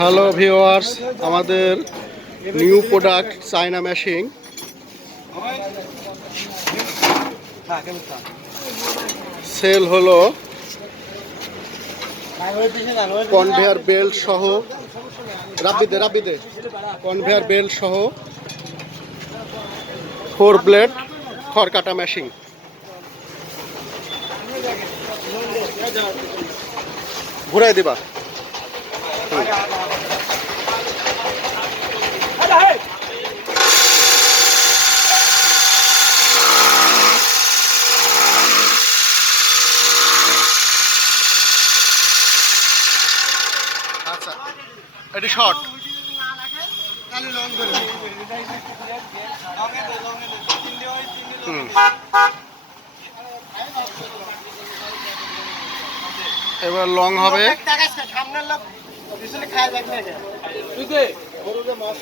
Hello viewers, আমাদের new product China machine sale হলো conveyor belt সহ, রাব্বিদে কনভেয়ার বেল্ট সহ 4 ব্লেড খড় কাটা মেশিন। ঘুরাই দিবা। আচ্ছা, এটি শর্ট। এবার লং হবে। মাছ